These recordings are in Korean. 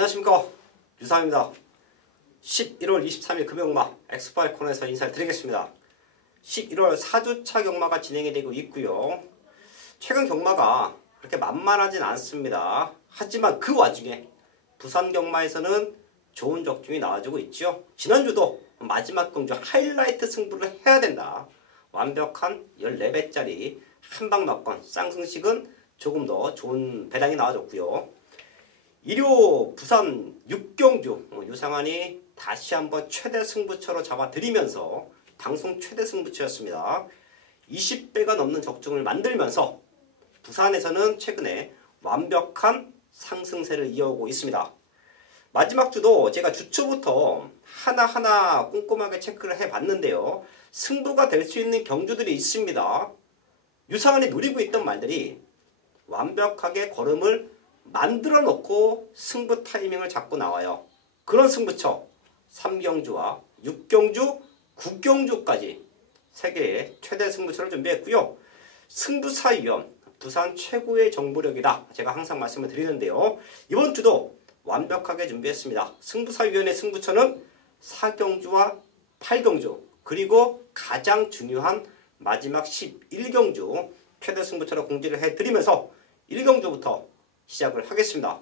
안녕하십니까, 유상입니다. 11월 23일 금요일마 엑스파일 코너에서 인사를 드리겠습니다. 11월 4주차 경마가 진행이 되고 있고요. 최근 경마가 그렇게 만만하진 않습니다. 하지만 그 와중에 부산 경마에서는 좋은 적중이 나와주고 있죠. 지난주도 마지막 경주 하이라이트 승부를 해야 된다. 완벽한 14배짜리 한방막권 쌍승식은 조금 더 좋은 배당이 나와줬고요. 일요 부산 6경주 유상환이 다시 한번 최대 승부처로 잡아들이면서 방송 최대 승부처였습니다. 20배가 넘는 적중을 만들면서 부산에서는 최근에 완벽한 상승세를 이어오고 있습니다. 마지막 주도 제가 주초부터 하나하나 꼼꼼하게 체크를 해봤는데요. 승부가 될 수 있는 경주들이 있습니다. 유상환이 노리고 있던 말들이 완벽하게 걸음을 만들어 놓고 승부 타이밍을 잡고 나와요. 그런 승부처 3경주와 6경주, 9경주까지 3개의 최대 승부처를 준비했고요. 승부사위원 부산 최고의 정보력이다. 제가 항상 말씀을 드리는데요. 이번 주도 완벽하게 준비했습니다. 승부사위원의 승부처는 4경주와 8경주 그리고 가장 중요한 마지막 11경주 최대 승부처로 공지를 해드리면서 1경주부터 시작을 하겠습니다.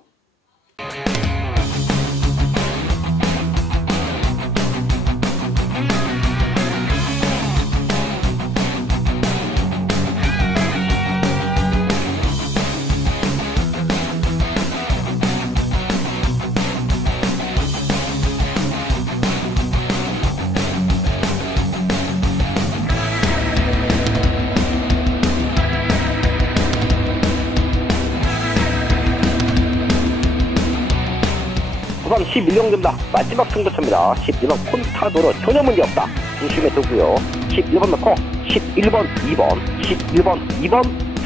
부산 11경주입니다. 마지막 승부처입니다. 11번 콘타도로 전혀 문제없다. 중심에 두고요. 11번 넣고 11번 2번 11번 2번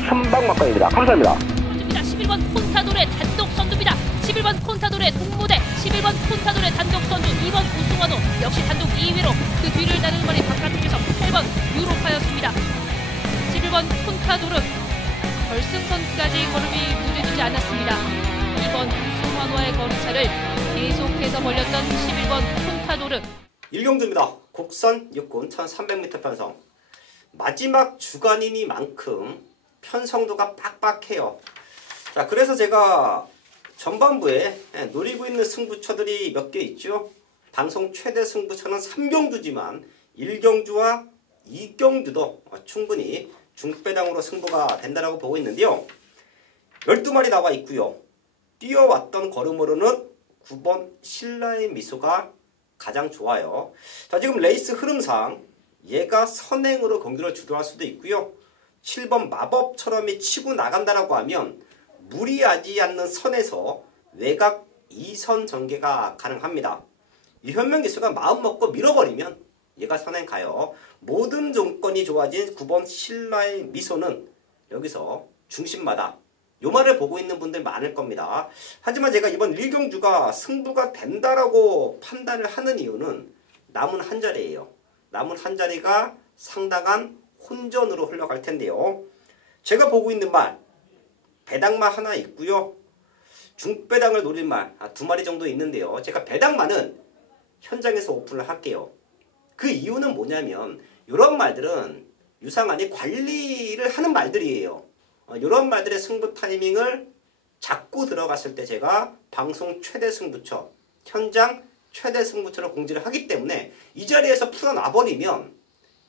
3방막권입니다. 감사합니다. 11번 콘타도르의 단독 선두입니다. 11번 콘타도르의 동무대 11번 콘타도르의 단독 선두 2번 우승환호 역시 단독 2위로 그 뒤를 따르는 말이 바깥쪽에서 8번 유로파였습니다. 11번 콘타도르 결승선까지 걸음이 무뎌지지 않았습니다. 2번 우승환호의 거리차를 계속해서 벌렸던 11번 콘타도르 1경주입니다. 곡선 6군 1300m 편성. 마지막 주간이니만큼 편성도가 빡빡해요. 자, 그래서 제가 전반부에 노리고 있는 승부처들이 몇 개 있죠. 방송 최대 승부처는 3경주지만 1경주와 2경주도 충분히 중배당으로 승부가 된다고 보고 있는데요. 12마리 나와 있고요. 뛰어왔던 걸음으로는 9번 신라의 미소가 가장 좋아요. 자, 지금 레이스 흐름상 얘가 선행으로 경기를 주도할 수도 있고요. 7번 마법처럼이 치고 나간다라고 하면 무리하지 않는 선에서 외곽 2선 전개가 가능합니다. 이 현명기수가 마음먹고 밀어버리면 얘가 선행 가요. 모든 조건이 좋아진 9번 신라의 미소는 여기서 중심마다 요 말을 보고 있는 분들 많을 겁니다. 하지만 제가 이번 1경주가 승부가 된다라고 판단을 하는 이유는 남은 한 자리예요. 남은 한 자리가 상당한 혼전으로 흘러갈 텐데요. 제가 보고 있는 말 배당마 하나 있고요. 중배당을 노린 말 2마리 정도 있는데요. 제가 배당마는 현장에서 오픈을 할게요. 그 이유는 뭐냐면 이런 말들은 유상환이 관리를 하는 말들이에요. 이런 말들의 승부 타이밍을 잡고 들어갔을 때 제가 방송 최대 승부처, 현장 최대 승부처를 공지를 하기 때문에 이 자리에서 풀어놔버리면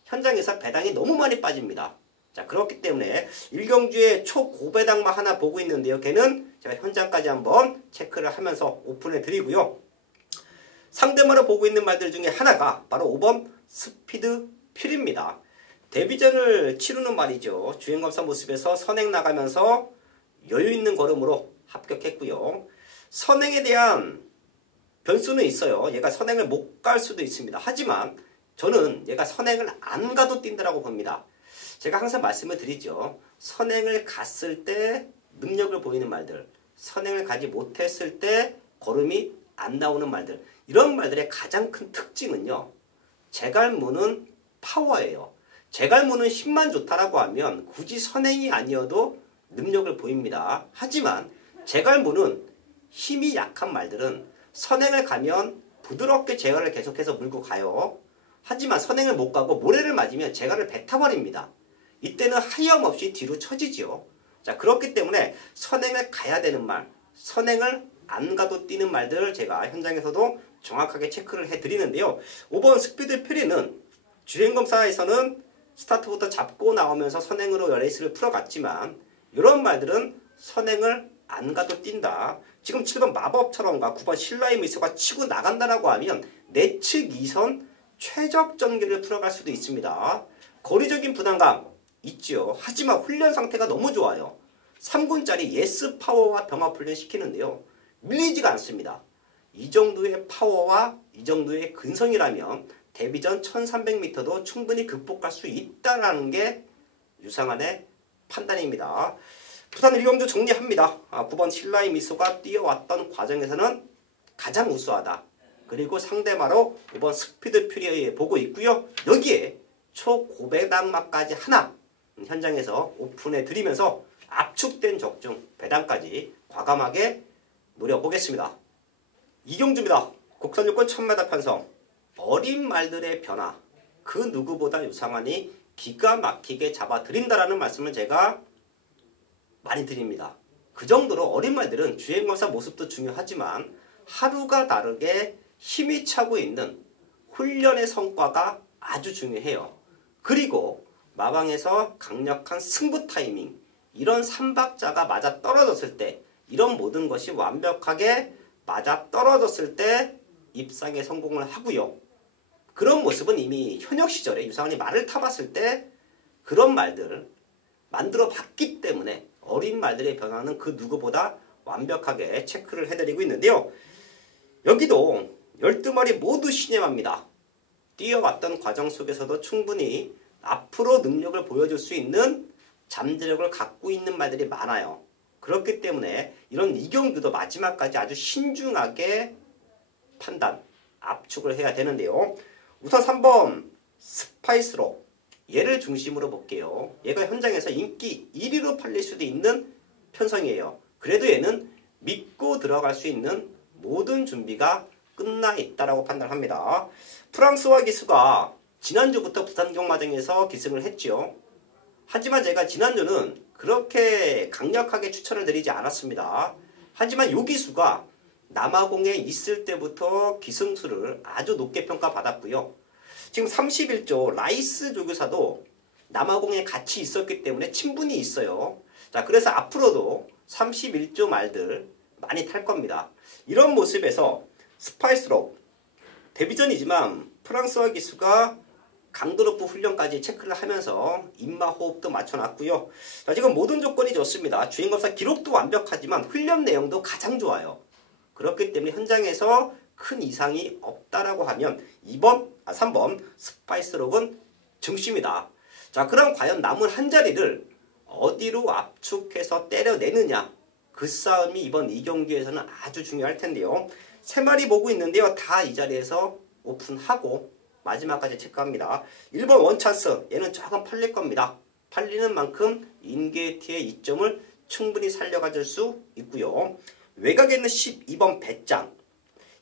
현장에서 배당이 너무 많이 빠집니다. 자, 그렇기 때문에 1경주의 초고배당마 하나 보고 있는데요. 걔는 제가 현장까지 한번 체크를 하면서 오픈해 드리고요. 상대마로 보고 있는 말들 중에 하나가 바로 5번 스피드 필입니다. 데뷔전을 치르는 말이죠. 주행검사 모습에서 선행 나가면서 여유있는 걸음으로 합격했고요. 선행에 대한 변수는 있어요. 얘가 선행을 못 갈 수도 있습니다. 하지만 저는 얘가 선행을 안 가도 뛴다라고 봅니다. 제가 항상 말씀을 드리죠. 선행을 갔을 때 능력을 보이는 말들, 선행을 가지 못했을 때 걸음이 안 나오는 말들, 이런 말들의 가장 큰 특징은요. 제갈무는 파워예요. 제갈무는 힘만 좋다라고 하면 굳이 선행이 아니어도 능력을 보입니다. 하지만 제갈무는 힘이 약한 말들은 선행을 가면 부드럽게 제갈을 계속해서 물고 가요. 하지만 선행을 못 가고 모래를 맞으면 제갈을 뱉어버립니다. 이때는 하염없이 뒤로 처지지요. 자, 그렇기 때문에 선행을 가야 되는 말, 선행을 안 가도 뛰는 말들을 제가 현장에서도 정확하게 체크를 해드리는데요. 5번 스피드 프리는 주행검사에서는 스타트부터 잡고 나오면서 선행으로 레이스를 풀어갔지만 이런 말들은 선행을 안 가도 뛴다. 지금 7번 마법처럼과 9번 신라의 미소가 치고 나간다라고 하면 내측 2선 최적 전개를 풀어갈 수도 있습니다. 거리적인 부담감 있죠. 하지만 훈련 상태가 너무 좋아요. 3군짜리 예스 파워와 병합 훈련 시키는데요. 밀리지가 않습니다. 이 정도의 파워와 이 정도의 근성이라면 데뷔전 1300m도 충분히 극복할 수 있다는 게 유상한의 판단입니다. 부산 일경주 정리합니다. 9번 신라의 미소가 뛰어왔던 과정에서는 가장 우수하다. 그리고 상대마로 5번 스피드 퓨리에 보고 있고요. 여기에 초고배당마까지 하나 현장에서 오픈해 드리면서 압축된 적중 배당까지 과감하게 노려보겠습니다. 이경주입니다. 국산 요건 1000m 편성. 어린 말들의 변화. 그 누구보다 유상한이 기가 막히게 잡아드린다라는 말씀을 제가 많이 드립니다. 그 정도로 어린 말들은 주행검사 모습도 중요하지만 하루가 다르게 힘이 차고 있는 훈련의 성과가 아주 중요해요. 그리고 마방에서 강력한 승부 타이밍, 이런 3박자가 맞아 떨어졌을 때, 이런 모든 것이 완벽하게 맞아 떨어졌을 때 입상에 성공을 하고요. 그런 모습은 이미 현역 시절에 유상한이 말을 타봤을 때 그런 말들을 만들어 봤기 때문에 어린 말들의 변화는 그 누구보다 완벽하게 체크를 해드리고 있는데요. 여기도 12마리 모두 시내마입니다. 뛰어왔던 과정 속에서도 충분히 앞으로 능력을 보여줄 수 있는 잠재력을 갖고 있는 말들이 많아요. 그렇기 때문에 이런 이경주도 마지막까지 아주 신중하게 판단, 압축을 해야 되는데요. 우선 3번 스파이스로 얘를 중심으로 볼게요. 얘가 현장에서 인기 1위로 팔릴 수도 있는 편성이에요. 그래도 얘는 믿고 들어갈 수 있는 모든 준비가 끝나 있다라고 판단합니다. 프랑스와 기수가 지난주부터 부산 경마장에서 기승을 했죠. 하지만 제가 지난주는 그렇게 강력하게 추천을 드리지 않았습니다. 하지만 요 기수가 남아공에 있을 때부터 기승수를 아주 높게 평가받았고요. 지금 31조 라이스 조교사도 남아공에 같이 있었기 때문에 친분이 있어요. 자, 그래서 앞으로도 31조 말들 많이 탈 겁니다. 이런 모습에서 스파이스로 데뷔전이지만 프랑스와 기수가 강도 높은 훈련까지 체크를 하면서 입마호흡도 맞춰놨고요. 자, 지금 모든 조건이 좋습니다. 주행검사 기록도 완벽하지만 훈련 내용도 가장 좋아요. 그렇기 때문에 현장에서 큰 이상이 없다라고 하면 3번 스파이스록은 증시입니다. 자, 그럼 과연 남은 한 자리를 어디로 압축해서 때려내느냐, 그 싸움이 이번 이 경기에서는 아주 중요할 텐데요. 3마리 보고 있는데요. 다 이 자리에서 오픈하고 마지막까지 체크합니다. 1번 원찬스, 얘는 조금 팔릴 겁니다. 팔리는 만큼 인게이트의 이점을 충분히 살려가질 수 있고요. 외곽에 있는 12번 배짱,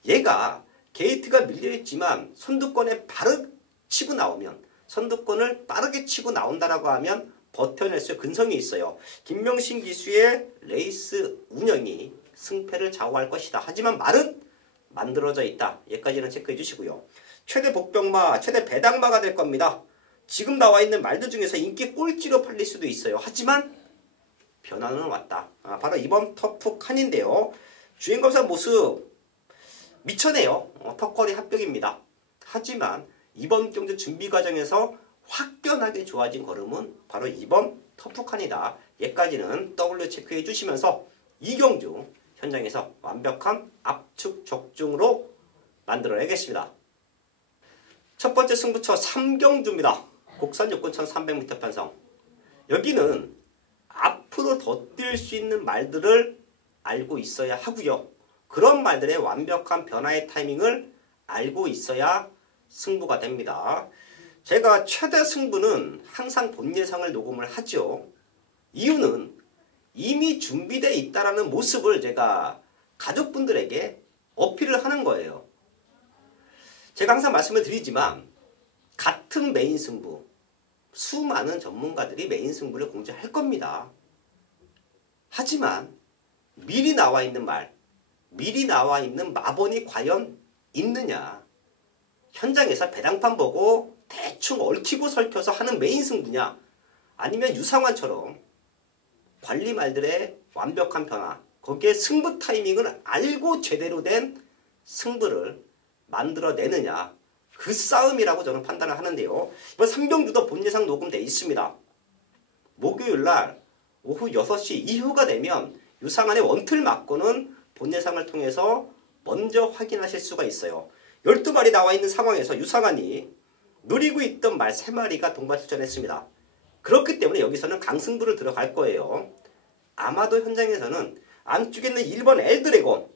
얘가 게이트가 밀려있지만 선두권에 바로 치고 나오면, 선두권을 빠르게 치고 나온다라고 하면 버텨낼 수 근성이 있어요. 김명신 기수의 레이스 운영이 승패를 좌우할 것이다. 하지만 말은 만들어져 있다. 얘까지는 체크해 주시고요. 최대 복병마, 최대 배당마가 될 겁니다. 지금 나와 있는 말들 중에서 인기 꼴찌로 팔릴 수도 있어요. 하지만 변화는 왔다. 바로 이번 터프 칸인데요. 주행검사 모습 미쳐내요. 턱걸이 합격입니다. 하지만 이번 경주 준비 과정에서 확연하게 좋아진 걸음은 바로 이번 터프 칸이다. 얘까지는 W 체크해 주시면서 이 경주 현장에서 완벽한 압축 적중으로 만들어내겠습니다. 첫 번째 승부처 3경주입니다. 국산 요건 1300m 편성. 여기는 앞으로 더 뛸 수 있는 말들을 알고 있어야 하고요. 그런 말들의 완벽한 변화의 타이밍을 알고 있어야 승부가 됩니다. 제가 최대 승부는 항상 본 예상을 녹음을 하죠. 이유는 이미 준비되어 있다는 모습을 제가 가족분들에게 어필을 하는 거예요. 제가 항상 말씀을 드리지만 같은 메인 승부, 수많은 전문가들이 메인 승부를 공지할 겁니다. 하지만 미리 나와 있는 말, 미리 나와 있는 마번이 과연 있느냐? 현장에서 배당판 보고 대충 얽히고 설켜서 하는 메인 승부냐? 아니면 유상환처럼 관리 말들의 완벽한 변화, 거기에 승부 타이밍을 알고 제대로 된 승부를 만들어내느냐? 그 싸움이라고 저는 판단을 하는데요. 이번 삼경주도 본 예상 녹음되어 있습니다. 목요일날 오후 6시 이후가 되면 유상환의 원틀 맞고는 본 예상을 통해서 먼저 확인하실 수가 있어요. 12마리 나와 있는 상황에서 유상환이 노리고 있던 말 3마리가 동반 출전했습니다. 그렇기 때문에 여기서는 강승부를 들어갈 거예요. 아마도 현장에서는 안쪽에 있는 1번 엘드래곤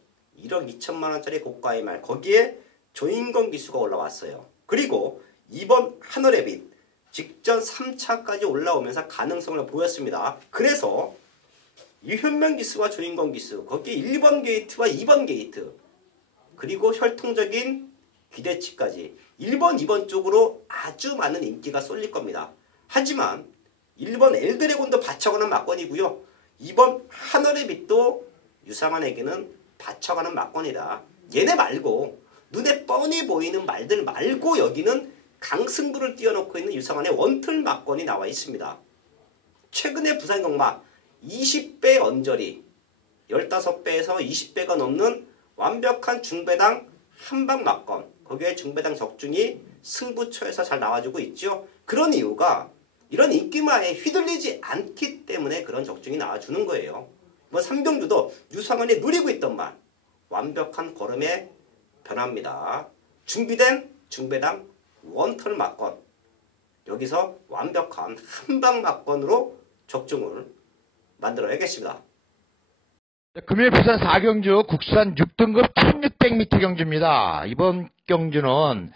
1억 2천만 원짜리 고가의 말, 거기에 조인건 기수가 올라왔어요. 그리고 2번 하늘의 빛 직전 3차까지 올라오면서 가능성을 보였습니다. 그래서 유현명 기수와 조인건 기수, 거기에 1번 게이트와 2번 게이트, 그리고 혈통적인 기대치까지 1번, 2번 쪽으로 아주 많은 인기가 쏠릴 겁니다. 하지만 1번 엘드래곤도 바쳐가는 막건이고요. 2번 하늘의 빛도 유상환에게는 바쳐가는 막건이다. 얘네 말고 눈에 뻔히 보이는 말들 말고 여기는 강승부를 띄워놓고 있는 유상환의 원틀 막건이 나와 있습니다. 최근에 부산 경마 20배 언저리 15배에서 20배가 넘는 완벽한 중배당 한방 막건, 거기에 중배당 적중이 승부처에서 잘 나와주고 있죠. 그런 이유가 이런 인기마에 휘둘리지 않기 때문에 그런 적중이 나와주는 거예요. 뭐 삼경주도 유상환이 누리고 있던 말 완벽한 걸음의 변화입니다. 준비된 중배당 원털 막건, 여기서 완벽한 한방 막건으로 적중을 만들어야겠습니다. 금요일 부산 4경주 국산 6등급 1600m 경주입니다. 이번 경주는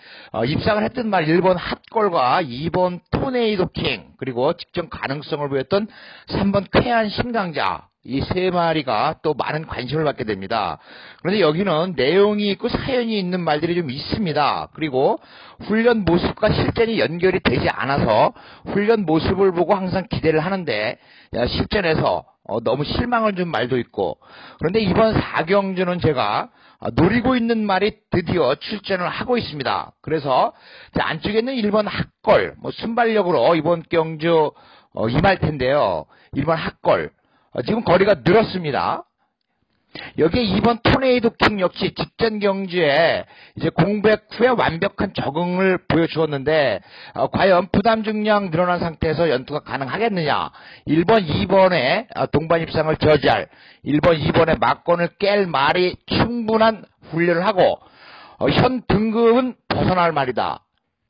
입상을 했던 말 1번 핫골과 2번 토네이도 킹, 그리고 직전 가능성을 보였던 3번 쾌한 신강자, 이 세 마리가 또 많은 관심을 받게 됩니다. 그런데 여기는 내용이 있고 사연이 있는 말들이 좀 있습니다. 그리고 훈련 모습과 실전이 연결이 되지 않아서 훈련 모습을 보고 항상 기대를 하는데 실전에서 너무 실망을 준 말도 있고, 그런데 이번 4경주는 제가 노리고 있는 말이 드디어 출전을 하고 있습니다. 그래서 안쪽에 있는 1번 핫골, 순발력으로 이번 경주 임할 텐데요. 1번 핫골 지금 거리가 늘었습니다. 여기에 2번 토네이도 킹 역시 직전 경주에 이제 공백 후에 완벽한 적응을 보여주었는데 과연 부담 중량 늘어난 상태에서 연투가 가능하겠느냐. 1번, 2번에 동반 입상을 저지할 1번, 2번에 막건을 깰 말이 충분한 훈련을 하고 현 등급은 벗어날 말이다.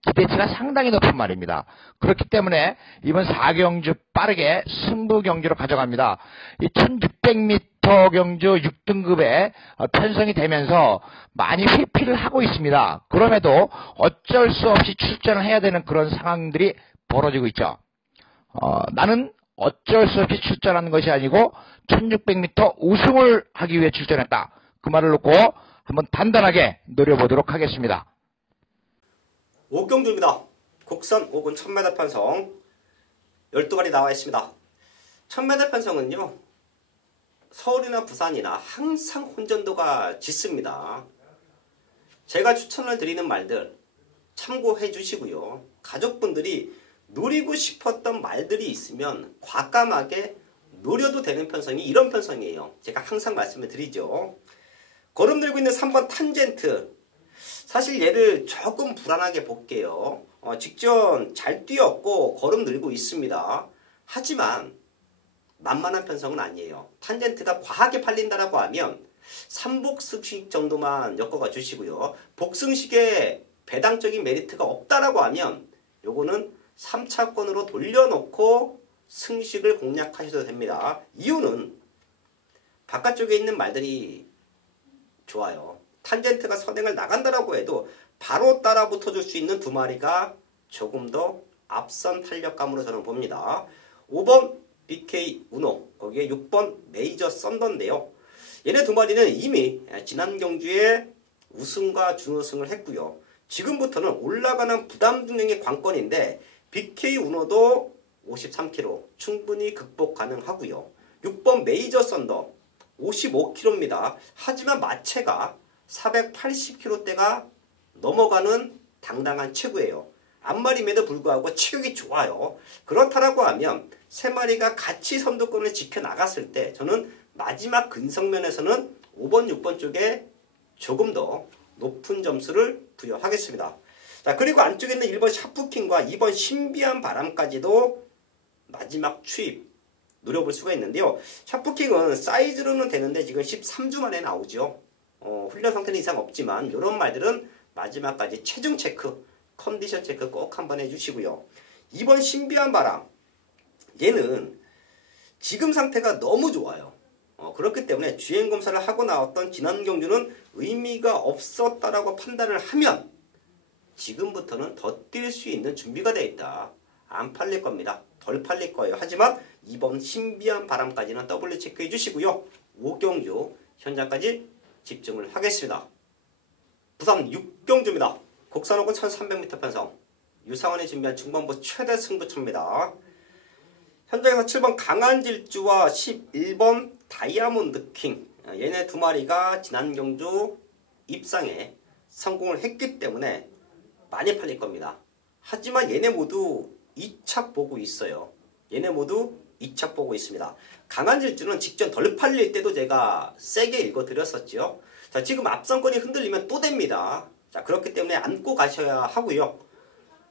기대치가 상당히 높은 말입니다. 그렇기 때문에 이번 4경주 빠르게 승부 경주로 가져갑니다. 이 1600m 경주 6등급에 편성이 되면서 많이 회피를 하고 있습니다. 그럼에도 어쩔 수 없이 출전을 해야 되는 그런 상황들이 벌어지고 있죠. 나는 어쩔 수 없이 출전하는 것이 아니고 1600m 우승을 하기 위해 출전했다. 그 말을 놓고 한번 단단하게 노려보도록 하겠습니다. 5경주입니다. 국산 5군 1000m 편성 12마리 나와 있습니다. 1000m 편성은요, 서울이나 부산이나 항상 혼전도가 짙습니다. 제가 추천을 드리는 말들 참고해 주시고요. 가족분들이 노리고 싶었던 말들이 있으면 과감하게 노려도 되는 편성이 이런 편성이에요. 제가 항상 말씀을 드리죠. 걸음 들고 있는 3번 탄젠트, 사실 얘를 조금 불안하게 볼게요. 직전 잘 뛰었고 걸음 늘고 있습니다. 하지만 만만한 편성은 아니에요. 탄젠트가 과하게 팔린다라고 하면 3복승식 정도만 엮어가 주시고요. 복승식에 배당적인 메리트가 없다라고 하면 요거는 3차권으로 돌려놓고 승식을 공략하셔도 됩니다. 이유는 바깥쪽에 있는 말들이 좋아요. 탄젠트가 선행을 나간다라고 해도 바로 따라 붙어줄 수 있는 두 마리가 조금 더 앞선 탄력감으로 저는 봅니다. 5번 BK 우노, 거기에 6번 메이저 썬더인데요. 얘네 두 마리는 이미 지난 경주에 우승과 준우승을 했고요. 지금부터는 올라가는 부담 중량의 관건인데 BK 우노도 53kg 충분히 극복 가능하고요. 6번 메이저 썬더 55kg입니다. 하지만 마체가 480kg대가 넘어가는 당당한 체구예요. 앞마리임에도 불구하고 체격이 좋아요. 그렇다라고 하면 세 마리가 같이 선두권을 지켜나갔을 때 저는 마지막 근성면에서는 5번, 6번 쪽에 조금 더 높은 점수를 부여하겠습니다. 자, 그리고 안쪽에 있는 1번 샤프킹과 2번 신비한 바람까지도 마지막 추입 노려볼 수가 있는데요. 샤프킹은 사이즈로는 되는데 지금 13주 만에 나오죠. 훈련 상태는 이상 없지만 이런 말들은 마지막까지 체중 체크, 컨디션 체크 꼭 한번 해주시고요. 2번 신비한 바람, 얘는 지금 상태가 너무 좋아요. 그렇기 때문에 주행검사를 하고 나왔던 지난 경주는 의미가 없었다라고 판단을 하면 지금부터는 더 뛸 수 있는 준비가 되어 있다. 안 팔릴 겁니다. 덜 팔릴 거예요. 하지만 2번 신비한 바람까지는 더블 체크해 주시고요. 5경주 현장까지 집중을 하겠습니다. 부산 6경주입니다. 곡선호근 1300m 편성, 유상원이 준비한 중반부 최대 승부처입니다. 현장에서 7번 강한 질주와 11번 다이아몬드 킹, 얘네 두 마리가 지난 경주 입상에 성공을 했기 때문에 많이 팔릴 겁니다. 하지만 얘네 모두 2착 보고 있어요. 얘네 모두 2착 보고 있습니다. 강한 질주는 직전 덜 팔릴 때도 제가 세게 읽어드렸었죠. 자, 지금 앞선권이 흔들리면 또 됩니다. 자, 그렇기 때문에 안고 가셔야 하고요.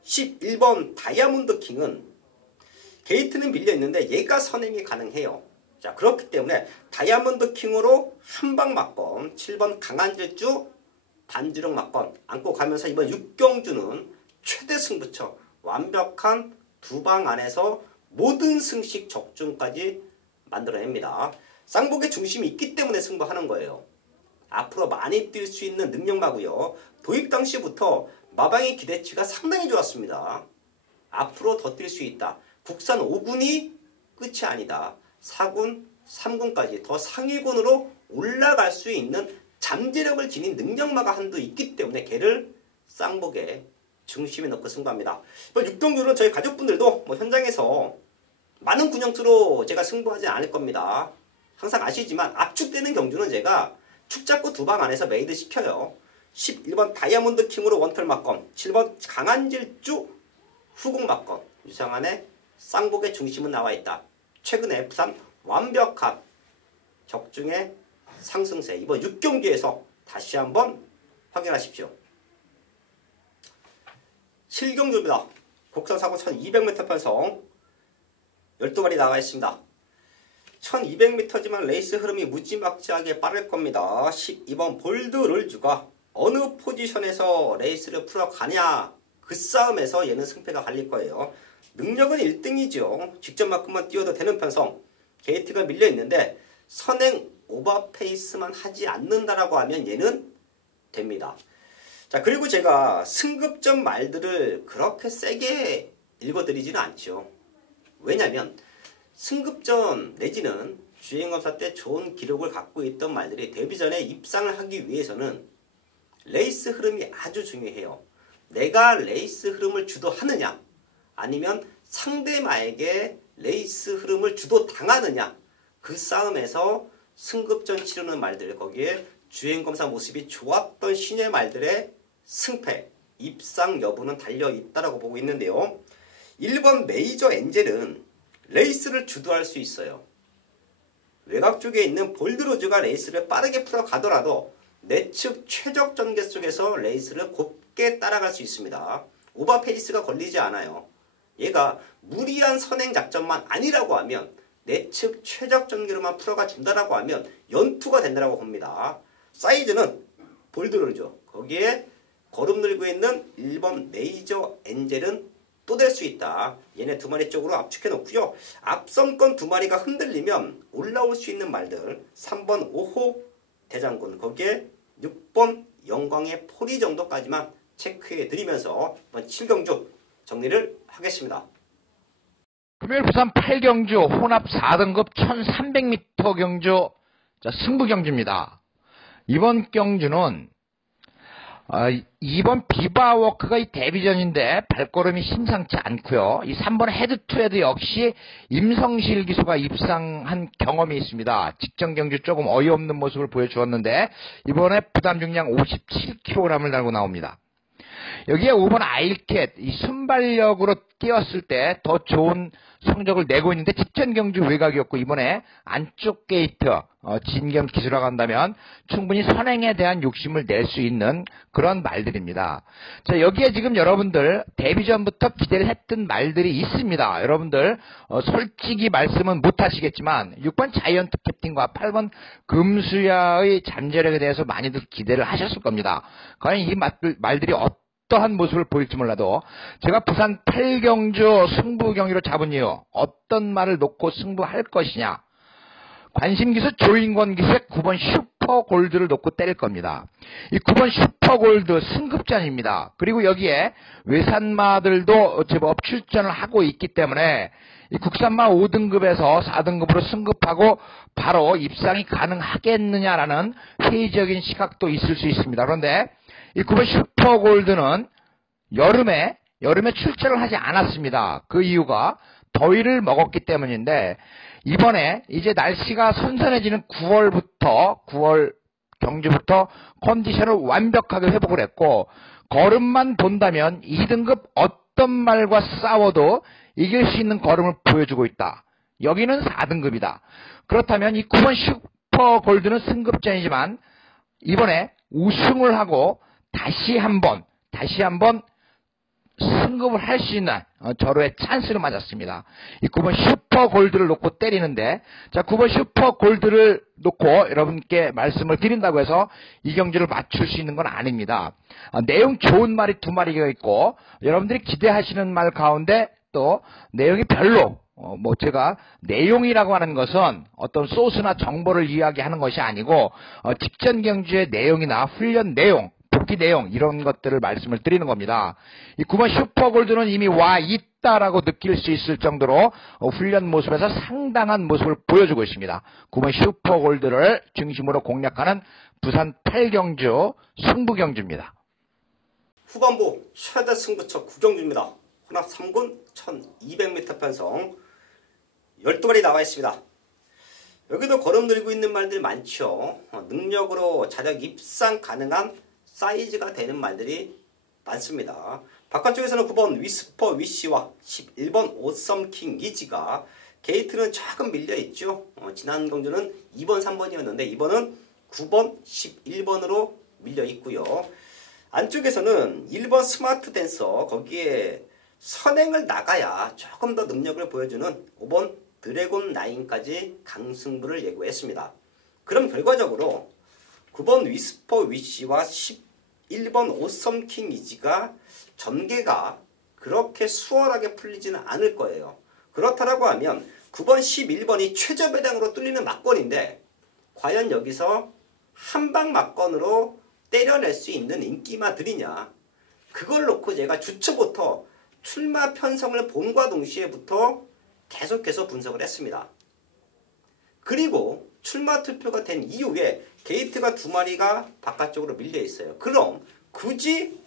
11번 다이아몬드 킹은 게이트는 밀려있는데 얘가 선행이 가능해요. 자, 그렇기 때문에 다이아몬드 킹으로 한방 맞건, 7번 강한 질주 반주력 맞건 안고 가면서 이번 6경주는 최대 승부처 완벽한 두 방 안에서 모든 승식 적중까지 만들어냅니다. 쌍복의 중심이 있기 때문에 승부하는 거예요. 앞으로 많이 뛸 수 있는 능력마고요. 도입 당시부터 마방의 기대치가 상당히 좋았습니다. 앞으로 더 뛸 수 있다. 국산 5군이 끝이 아니다. 4군, 3군까지 더 상위군으로 올라갈 수 있는 잠재력을 지닌 능력마가 한도 있기 때문에 걔를 쌍복에 중심에 넣고 승부합니다. 6경주는 저희 가족분들도 현장에서 많은 군형수로 제가 승부하지 않을 겁니다. 항상 아시지만 압축되는 경주는 제가 축 잡고 두 방 안에서 메이드 시켜요. 11번 다이아몬드 킹으로 원털 맞건, 7번 강한 질주 후공 맞건, 유상한의 쌍복의 중심은 나와 있다. 최근에 부산 완벽한 적중의 상승세, 이번 6경기에서 다시 한번 확인하십시오. 7경주입니다. 곡선 사고 1200m 편성 12마리 나와 있습니다. 1200m지만 레이스 흐름이 무지막지하게 빠를 겁니다. 12번 볼드 롤주가 어느 포지션에서 레이스를 풀어가냐, 그 싸움에서 얘는 승패가 갈릴 거예요. 능력은 1등이죠. 직전만큼만 뛰어도 되는 편성, 게이트가 밀려있는데 선행 오버페이스만 하지 않는다라고 하면 얘는 됩니다. 자, 그리고 제가 승급전 말들을 그렇게 세게 읽어드리지는 않죠. 왜냐면 승급전 내지는 주행검사 때 좋은 기록을 갖고 있던 말들이 데뷔전에 입상을 하기 위해서는 레이스 흐름이 아주 중요해요. 내가 레이스 흐름을 주도하느냐, 아니면 상대마에게 레이스 흐름을 주도당하느냐, 그 싸움에서 승급전 치르는 말들, 거기에 주행검사 모습이 좋았던 신예 말들의 승패, 입상 여부는 달려있다라고 보고 있는데요. 1번 메이저 엔젤은 레이스를 주도할 수 있어요. 외곽 쪽에 있는 볼드로즈가 레이스를 빠르게 풀어가더라도 내측 최적 전개 속에서 레이스를 곱게 따라갈 수 있습니다. 오버페이스가 걸리지 않아요. 얘가 무리한 선행 작전만 아니라고 하면, 내측 최적 전개로만 풀어가 준다라고 하면 연투가 된다라고 봅니다. 사이즈는 볼드로즈, 거기에 거름 늘고 있는 1번 메이저 엔젤은 또 될 수 있다. 얘네 두 마리 쪽으로 압축해 놓고요. 앞선권 두 마리가 흔들리면 올라올 수 있는 말들, 3번 5호 대장군, 거기에 6번 영광의 포리 정도까지만 체크해 드리면서 이번 7경주 정리를 하겠습니다. 금요일 부산 8경주 혼합 4등급 1300m 경주 자, 승부 경주입니다. 이번 경주는 2번 비바워크가 이 데뷔전인데 발걸음이 심상치 않고요. 이 3번 헤드투헤드 역시 임성실 기수가 입상한 경험이 있습니다. 직전 경주 조금 어이없는 모습을 보여주었는데 이번에 부담 중량 57kg을 달고 나옵니다. 여기에 5번 아일캣, 이 순발력으로 뛰었을 때 더 좋은 성적을 내고 있는데 직전 경주 외곽이었고 이번에 안쪽 게이트 진경 기수라고 한다면 충분히 선행에 대한 욕심을 낼 수 있는 그런 말들입니다. 자, 여기에 지금 여러분들 데뷔전부터 기대를 했던 말들이 있습니다. 여러분들 솔직히 말씀은 못하시겠지만 6번 자이언트 캡틴과 8번 금수야의 잠재력에 대해서 많이들 기대를 하셨을 겁니다. 과연 이 말들이 어떠한 모습을 보일지 몰라도 제가 부산 8경주 승부 경기로 잡은 이유, 어떤 말을 놓고 승부할 것이냐, 관심기수 조인권 기수의 9번 슈퍼골드를 놓고 때릴 겁니다. 이 9번 슈퍼골드 승급전입니다. 그리고 여기에 외산마들도 제법 출전을 하고 있기 때문에 이 국산마 5등급에서 4등급으로 승급하고 바로 입상이 가능하겠느냐라는 회의적인 시각도 있을 수 있습니다. 그런데 이 9번 슈퍼골드는 여름에 출전을 하지 않았습니다. 그 이유가 더위를 먹었기 때문인데 이번에 이제 날씨가 선선해지는 9월 경주부터 컨디션을 완벽하게 회복을 했고 걸음만 본다면 2등급 어떤 말과 싸워도 이길 수 있는 걸음을 보여주고 있다. 여기는 4등급이다. 그렇다면 이 9번 슈퍼골드는 승급전이지만 이번에 우승을 하고 다시 한번 승급을 할 수 있는 절호의 찬스를 맞았습니다. 이 9번 슈퍼골드를 놓고 때리는데, 자, 9번 슈퍼골드를 놓고 여러분께 말씀을 드린다고 해서 이 경주를 맞출 수 있는 건 아닙니다. 내용 좋은 말이 2마리가 있고 여러분들이 기대하시는 말 가운데 또 내용이 별로 제가 내용이라고 하는 것은 어떤 소스나 정보를 이야기하는 것이 아니고 직전 경주의 내용이나 훈련 내용, 복귀 내용 이런 것들을 말씀을 드리는 겁니다. 이 9번 슈퍼골드는 이미 와 있다라고 느낄 수 있을 정도로 훈련 모습에서 상당한 모습을 보여주고 있습니다. 9번 슈퍼골드를 중심으로 공략하는 부산 8경주 승부경주입니다. 후반부 최대 승부처 9경주입니다. 혼합 3군 1200m 편성 12마리 나와 있습니다. 여기도 걸음 들고 있는 말들이 많죠. 능력으로 자력 입상 가능한 사이즈가 되는 말들이 많습니다. 바깥쪽에서는 9번 위스퍼 위시와 11번 오썸킹 이지가 게이트는 조금 밀려있죠. 지난 경주는 2번 3번이었는데 이번은 9번 11번으로 밀려있고요. 안쪽에서는 1번 스마트 댄서, 거기에 선행을 나가야 조금 더 능력을 보여주는 5번 드래곤 9까지 강승부를 예고했습니다. 그럼 결과적으로 9번 위스퍼 위시와 11번 오썸킹 이지가 전개가 그렇게 수월하게 풀리지는 않을 거예요. 그렇다라고 하면 9번 11번이 최저 배당으로 뚫리는 막권인데 과연 여기서 한방 막권으로 때려낼 수 있는 인기마들이냐, 그걸 놓고 제가 주초부터 출마 편성을 본과 동시에부터 계속해서 분석을 했습니다. 그리고 출마 투표가 된 이후에 게이트가 2마리가 바깥쪽으로 밀려 있어요. 그럼 굳이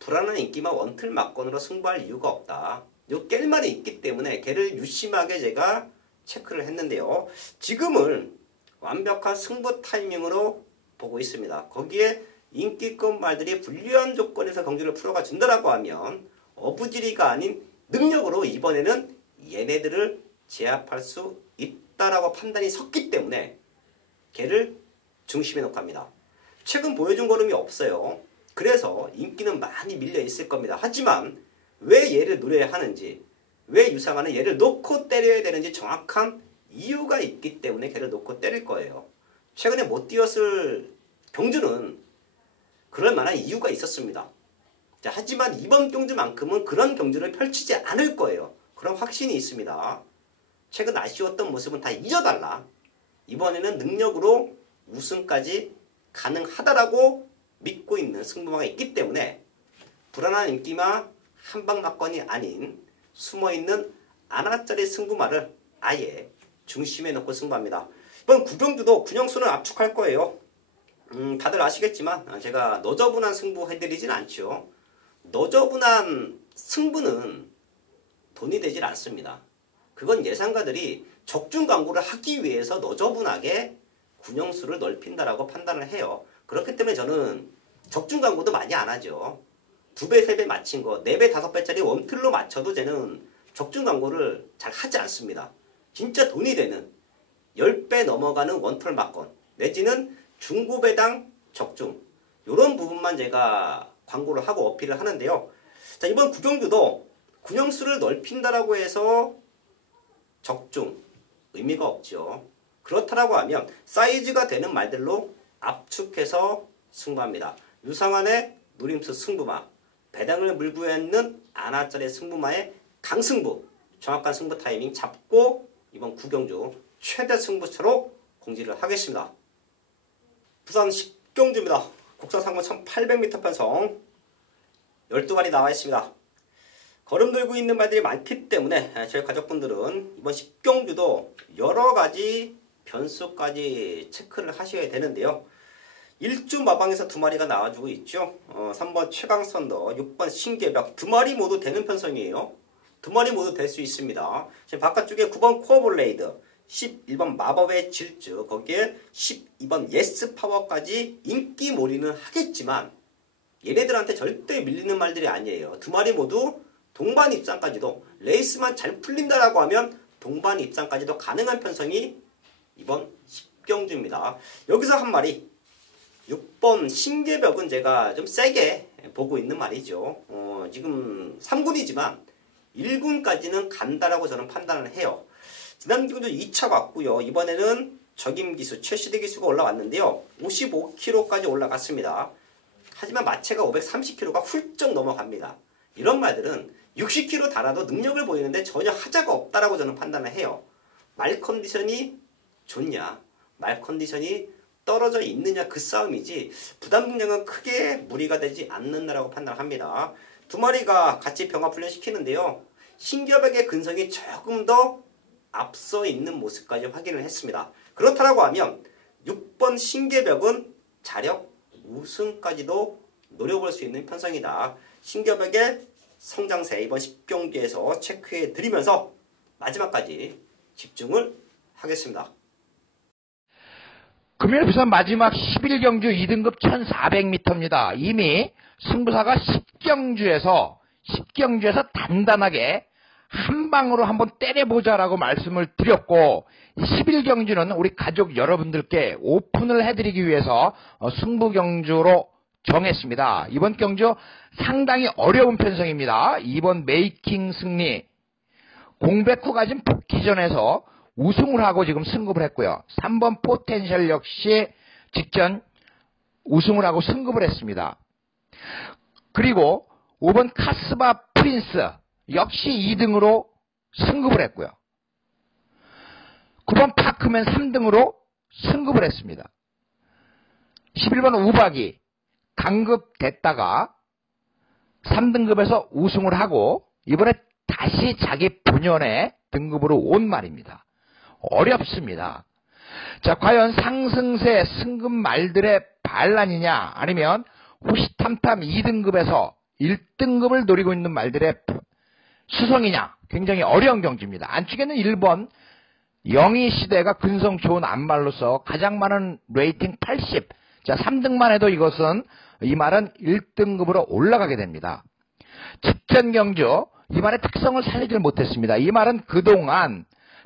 불안한 인기만 원틀 막권으로 승부할 이유가 없다. 요 깰 말이 있기 때문에 걔를 유심하게 제가 체크를 했는데요. 지금은 완벽한 승부 타이밍으로 보고 있습니다. 거기에 인기급 말들이 불리한 조건에서 경주를 풀어가 준다라고 하면 어부지리가 아닌 능력으로 이번에는 얘네들을 제압할 수 있다라고 판단이 섰기 때문에 걔를 중심에 놓고 합니다. 최근 보여준 걸음이 없어요. 그래서 인기는 많이 밀려 있을 겁니다. 하지만 왜 얘를 노려야 하는지, 왜 유상하는 얘를 놓고 때려야 되는지 정확한 이유가 있기 때문에 걔를 놓고 때릴 거예요. 최근에 못 뛰었을 경주는 그럴 만한 이유가 있었습니다. 자, 하지만 이번 경주만큼은 그런 경주를 펼치지 않을 거예요. 그런 확신이 있습니다. 최근 아쉬웠던 모습은 다 잊어달라. 이번에는 능력으로 우승까지 가능하다라고 믿고 있는 승부마가 있기 때문에 불안한 인기마 한방막권이 아닌 숨어있는 아나짜리 승부마를 아예 중심에 놓고 승부합니다. 이번 구경주도 군영수는 압축할 거예요. 다들 아시겠지만 제가 너저분한 승부 해드리진 않죠. 너저분한 승부는 돈이 되질 않습니다. 그건 예상가들이 적중 광고를 하기 위해서 너저분하게 군영수를 넓힌다라고 판단을 해요. 그렇기 때문에 저는 적중 광고도 많이 안 하죠. 2배, 3배 맞힌 거, 4배, 5배짜리 원틀로 맞춰도 저는 적중 광고를 잘 하지 않습니다. 진짜 돈이 되는 10배 넘어가는 원털 막건 내지는 중고배당 적중 이런 부분만 제가 광고를 하고 어필을 하는데요. 자, 이번 구경주도 군영수를 넓힌다라고 해서 적중 의미가 없죠. 그렇다라고 하면 사이즈가 되는 말들로 압축해서 승부합니다. 유상환의 누림수 승부마, 배당을 물고 있는 아나짜리 승부마의 강승부, 정확한 승부 타이밍 잡고 이번 구경주 최대 승부처로 공지를 하겠습니다. 부산 10경주입니다. 국산 상무 1800m 편성 12마리 나와 있습니다. 걸음 들고 있는 말들이 많기 때문에 저희 가족분들은 이번 10경주도 여러가지 변수까지 체크를 하셔야 되는데요. 1주 마방에서 2마리가 나와주고 있죠. 3번 최강선더, 6번 신계벽 2마리 모두 되는 편성이에요. 2마리 모두 될 수 있습니다. 지금 바깥쪽에 9번 코어블레이드, 11번 마법의 질주, 거기에 12번 예스파워까지 인기몰이는 하겠지만 얘네들한테 절대 밀리는 말들이 아니에요. 2마리 모두 동반 입상까지도 레이스만 잘 풀린다라고 하면 동반 입상까지도 가능한 편성이 이번 10경주입니다. 여기서 한 마리 6번 신계벽은 제가 좀 세게 보고 있는 말이죠. 지금 3군이지만 1군까지는 간다라고 저는 판단을 해요. 지난 경주 2차 왔고요. 이번에는 적임기수, 최시대 기수가 올라왔는데요. 55kg까지 올라갔습니다. 하지만 마체가 530kg가 훌쩍 넘어갑니다. 이런 말들은 60kg 달아도 능력을 보이는데 전혀 하자가 없다라고 저는 판단을 해요. 말 컨디션이 좋냐, 말 컨디션이 떨어져 있느냐 그 싸움이지 부담 능력은 크게 무리가 되지 않는다라고 판단을 합니다. 2마리가 같이 병합 훈련시키는데요. 신계벽의 근성이 조금 더 앞서 있는 모습까지 확인을 했습니다. 그렇다라고 하면 6번 신계벽은 자력 우승까지도 노려볼 수 있는 편성이다. 신계벽의 성장세 이번 10경기에서 체크해 드리면서 마지막까지 집중을 하겠습니다. 금요일 부산 마지막 11경주 2등급 1400m입니다. 이미 승부사가 10경주에서 단단하게 한 방으로 한번 때려보자라고 말씀을 드렸고 11경주는 우리 가족 여러분들께 오픈을 해드리기 위해서 승부경주로 정했습니다. 이번 경주 상당히 어려운 편성입니다. 2번 메이킹 승리 공백 후 가진 복귀전에서 우승을 하고 지금 승급을 했고요. 3번 포텐셜 역시 직전 우승을 하고 승급을 했습니다. 그리고 5번 카스바 프린스 역시 2등으로 승급을 했고요. 9번 파크맨 3등으로 승급을 했습니다. 11번 우박이 강급됐다가 3등급에서 우승을 하고 이번에 다시 자기 본연의 등급으로 온 말입니다. 어렵습니다. 자, 과연 상승세 승급 말들의 반란이냐 아니면 호시탐탐 2등급에서 1등급을 노리고 있는 말들의 수성이냐 굉장히 어려운 경지입니다. 안쪽에는 1번 영희시대가 근성 좋은 안말로서 가장 많은 레이팅 80. 자, 3등만 해도 이 말은 1등급으로 올라가게 됩니다. 직전경주 이 말의 특성을 살리질 못했습니다. 이 말은 그동안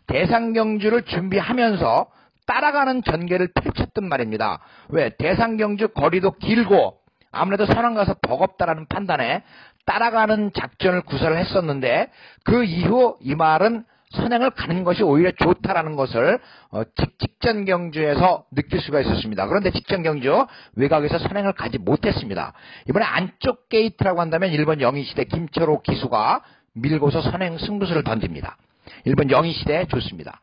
대상경주를 준비하면서 따라가는 전개를 펼쳤단 말입니다. 왜? 대상경주 거리도 길고 아무래도 선왕 가서 버겁다라는 판단에 따라가는 작전을 구사를 했었는데 그 이후 이 말은 선행을 가는 것이 오히려 좋다라는 것을 직전 경주에서 느낄 수가 있었습니다. 그런데 직전 경주 외곽에서 선행을 가지 못했습니다. 이번에 안쪽 게이트라고 한다면 1번 영희시대 김철호 기수가 밀고서 선행 승부수를 던집니다. 1번 영희시대 좋습니다.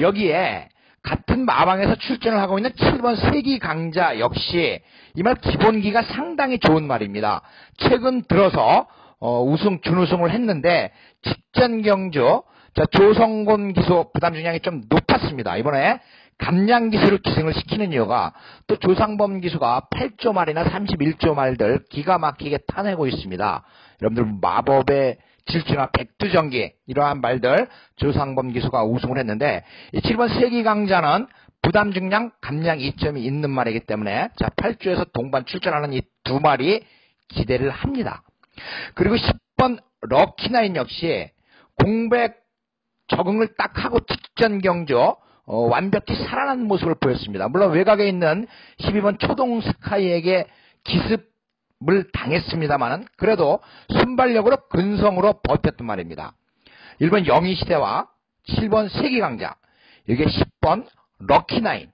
여기에 같은 마방에서 출전을 하고 있는 7번 세기 강자 역시 이 말 기본기가 상당히 좋은 말입니다. 최근 들어서 우승, 준우승을 했는데 직전 경주 자, 조성곤 기수 부담 중량이 좀 높았습니다. 이번에 감량 기수를 기승을 시키는 이유가 또 조상범 기수가 8조 말이나 31조 말들 기가 막히게 타내고 있습니다. 여러분들 마법의 질주나 백두전기 이러한 말들 조상범 기수가 우승을 했는데 이 7번 세기강자는 부담 중량 감량 이점이 있는 말이기 때문에 자 8조에서 동반 출전하는 이 두 마리 기대를 합니다. 그리고 10번 럭키나인 역시 공백 적응을 딱 하고 직전 경주 완벽히 살아난 모습을 보였습니다. 물론 외곽에 있는 12번 초동스카이에게 기습을 당했습니다만 그래도 순발력으로 근성으로 버텼단 말입니다. 1번 영희시대와 7번 세기강자 여기에 10번 럭키나인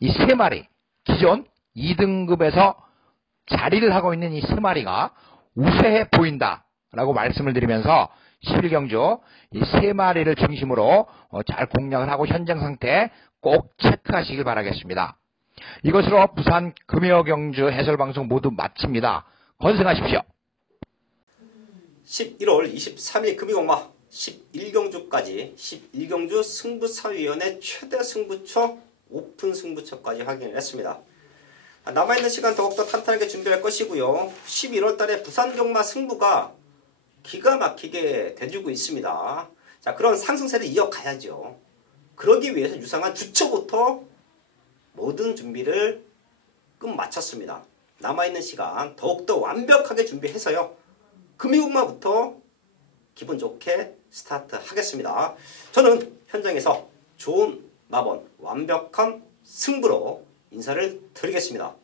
이 세 마리 기존 2등급에서 자리를 하고 있는 이 세 마리가 우세해 보인다라고 말씀을 드리면서 11경주 이 세 마리를 중심으로 잘 공략을 하고 현장 상태 꼭 체크하시길 바라겠습니다. 이것으로 부산 금요경주 해설방송 모두 마칩니다. 건승하십시오. 11월 23일 금요공마 11경주까지 11경주 승부사위원회 최대 승부처 오픈 승부처까지 확인을 했습니다. 남아있는 시간 더욱더 탄탄하게 준비할 것이고요. 11월 달에 부산 경마 승부가 기가 막히게 돼주고 있습니다. 자, 그런 상승세를 이어가야죠. 그러기 위해서 유상한 주초부터 모든 준비를 끝마쳤습니다. 남아있는 시간 더욱더 완벽하게 준비해서요. 금요일부터 기분 좋게 스타트 하겠습니다. 저는 현장에서 좋은 마번 완벽한 승부로 인사를 드리겠습니다.